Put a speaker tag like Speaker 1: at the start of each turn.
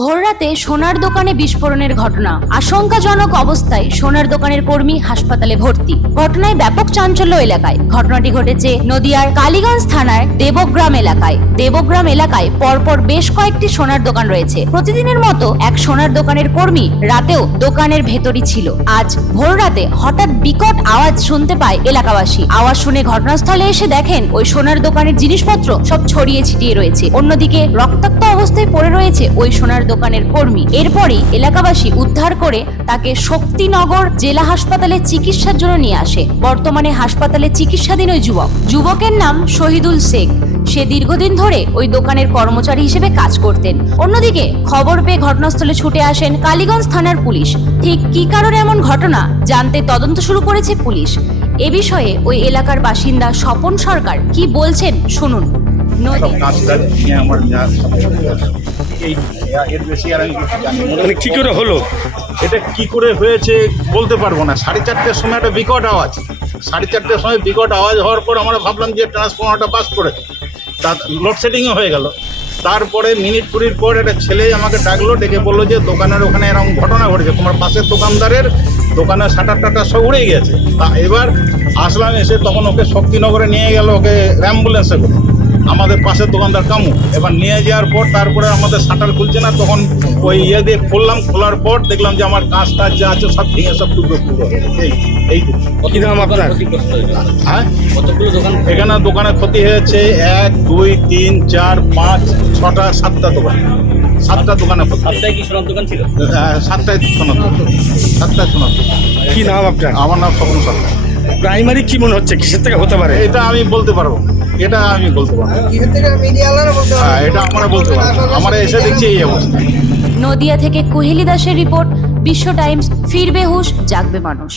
Speaker 1: ভোররাতে সোনার দোকানে বিস্ফোরণের ঘটনা। আশঙ্কাজনক অবস্থায় সোনার দোকানের কর্মী হাসপাতালে ভর্তি। ঘটনায় ব্যাপক চাঞ্চল্য এলাকায়। ঘটনাটি ঘটেছে নদিয়ার কালীগঞ্জ থানার দেবগ্রাম এলাকায়। দেবগ্রাম এলাকায় পরপর বেশ কয়েকটি সোনার দোকান রয়েছে। প্রতিদিনের মতো এক সোনার দোকানের কর্মী রাতেও দোকানের ভেতরই ছিল। আজ ভোররাতে হঠাৎ বিকট আওয়াজ শুনতে পায় এলাকাবাসী। আওয়াজ শুনে ঘটনাস্থলে এসে দেখেন ওই সোনার দোকানের জিনিসপত্র সব ছড়িয়ে ছিটিয়ে রয়েছে। অন্যদিকে রক্তাক্ত অবস্থায় পড়ে রয়েছে ওই সোনার দোকানের কর্মী। এরপরই এলাকাবাসী উদ্ধার করে তাকে শক্তিনগর জেলা হাসপাতালে চিকিৎসার জন্য নিয়ে আসে। বর্তমানে হাসপাতালে চিকিৎসাধীন ওই যুবক। যুবকের নাম শহীদুল শেখ। সে দীর্ঘদিন ধরে ওই দোকানের কর্মচারী হিসেবে কাজ করতেন। অন্যদিকে খবর পেয়ে ঘটনাস্থলে ছুটে আসেন কালীগঞ্জ থানার পুলিশ। ঠিক কি কারণে এমন ঘটনা জানতে তদন্ত শুরু করেছে পুলিশ। এ বিষয়ে ওই এলাকার বাসিন্দা স্বপন সরকার কি বলছেন, শুনুন। নদী
Speaker 2: এই এর বেশি আর আমি কিছু জানি না।
Speaker 3: মানে কি করে হলো?
Speaker 2: এটা কি করে হয়েছে বলতে পারব না। সাড়ে চারটের সময় একটা বিকট আওয়াজ। সাড়ে চারটের সময় বিকট আওয়াজ হওয়ার পর আমরা ভাবলাম যে ট্রান্সফর্মারটা বাস করেছে। তা লোডশেডিংও হয়ে গেল। তারপরে মিনিট কুড়ির পর একটা ছেলে আমাকে ডাকলো ডেকে বলল যে দোকানের ওখানে এরকম ঘটনা ঘটেছে। তোমার পাশের দোকানদারের দোকানের শাটার টাটার সব উড়ে গেছে। তা এবার আসলাম এসে তখন ওকে শক্তিনগরে নিয়ে গেল ওকে অ্যাম্বুলেন্সে করে। আমাদের পাশের দোকানদার কামু। এবার নিয়ে যাওয়ার পর তারপরে আমাদের শাটার খুলছে না তখন ওই ইয়ে দিয়ে খুললাম খোলার পর দেখলাম যে আমার কাঁচ টাচ যা আছে সব ভেঙে সব টুকরো টুকরো এই এইটুকু
Speaker 3: কি নাম আপনার?
Speaker 2: হ্যাঁ?
Speaker 4: কতগুলো দোকান
Speaker 2: এখানে দোকানে ক্ষতি হয়েছে এক দুই তিন চার পাঁচ ছটা সাতটা দোকান। সাতটা দোকানে
Speaker 4: সপ্তাহে কি সোনার দোকান ছিল?
Speaker 2: হ্যাঁ, সাতটায় শোনার দোকান। সাতটায় শোনার দোকান।
Speaker 3: কি নাম আপনার?
Speaker 2: আমার নাম স্বপ্ন সরকার।
Speaker 3: প্রাইমারি কি মনে হচ্ছে? কিসের থেকে হতে পারে?
Speaker 2: এটা আমি বলতে পারব এটা আমি বলতে পারব হ্যাঁ এটা আমরা বলতে পারব আমার আমরা এসে দেখছি এই অবস্থা।
Speaker 1: নদিয়া থেকে কোহিলি দাসের রিপোর্ট বিশ্ব টাইমস ফিরবে হুশ জাগবে মানুষ।